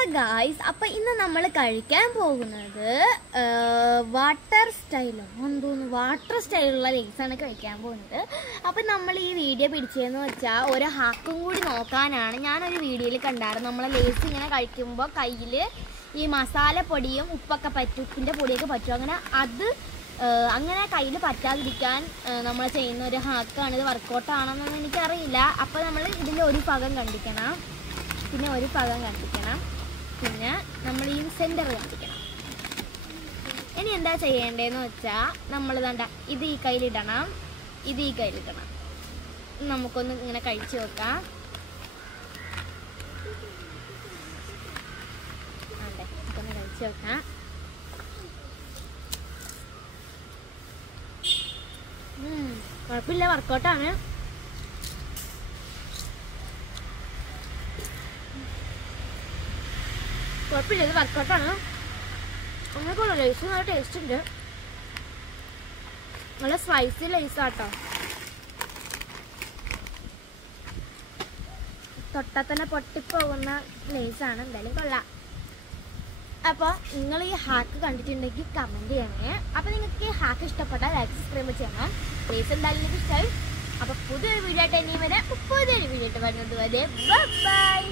അപ്പോൾ ഗായ്സ്, അപ്പോൾ ഇന്ന് നമ്മൾ കഴിക്കാൻ പോകുന്നത് വാട്ടർ സ്റ്റൈലുള്ള ലേസാണ് കഴിക്കാൻ പോകുന്നത്. അപ്പം നമ്മൾ ഈ വീഡിയോ പിടിച്ചതെന്ന് വെച്ചാൽ ഒരു ഹാക്കും കൂടി നോക്കാനാണ്. ഞാനൊരു വീഡിയോയിൽ കണ്ടായിരുന്നു, നമ്മൾ ലേസ് ഇങ്ങനെ കഴിക്കുമ്പോൾ കയ്യിൽ ഈ മസാലപ്പൊടിയും ഉപ്പൊക്കെ പറ്റും, ഉപ്പിൻ്റെ പൊടിയൊക്കെ പറ്റും. അങ്ങനെ കയ്യിൽ പറ്റാതിരിക്കാൻ നമ്മൾ ചെയ്യുന്ന ഒരു ഹാക്കാണ്. ഇത് വർക്കൗട്ടാണെന്നൊന്നും എനിക്കറിയില്ല. അപ്പോൾ നമ്മൾ ഇതിൻ്റെ ഒരു ഭാഗം കണ്ടിക്കണം, പിന്നെ ഒരു ഭാഗം കണ്ടിക്കണം, പിന്നെ നമ്മൾ ഈ സെൻറ്റർ കണ്ടിക്കണം. ഇനി എന്താ ചെയ്യേണ്ടതെന്ന് വെച്ചാൽ നമ്മൾ വേണ്ട ഇത് ഈ കയ്യിലിടണം, ഇത് ഈ കയ്യിലിടണം. നമുക്കൊന്ന് ഇങ്ങനെ കഴിച്ച് നോക്കാം. അതെ, നമുക്കൊന്ന് കഴിച്ച് നോക്കാം. കുഴപ്പമില്ല, വർക്കൗട്ടാണ്. കുഴപ്പമില്ല, ഇത് വർക്കൗട്ടാണ്. അങ്ങനെയൊക്കെയുള്ള ലേസ് നല്ല ടേസ്റ്റ് ഉണ്ട്. നല്ല സ്പൈസി ലേസാട്ടോ. തൊട്ടാൽ തന്നെ പൊട്ടിപ്പോകുന്ന ലേസാണ്. എന്തായാലും കൊള്ളാം. അപ്പോൾ നിങ്ങൾ ഈ ഹാക്ക് കണ്ടിട്ടുണ്ടെങ്കിൽ കമൻറ്റ് ചെയ്യണേ. അപ്പോൾ നിങ്ങൾക്ക് ഈ ഹാക്ക് ഇഷ്ടപ്പെട്ടാൽ ലൈക്ക് സബ്സ്ക്രൈബ് ചെയ്യണം. ലേസ് എന്തായാലും നിങ്ങൾക്ക് ഇഷ്ടമായി. അപ്പോൾ പുതിയൊരു വീഡിയോ ആയിട്ട് ഇനി വരെ, പുതിയൊരു വീഡിയോ ആയിട്ട് വരുന്നത് വരെ ബൈ.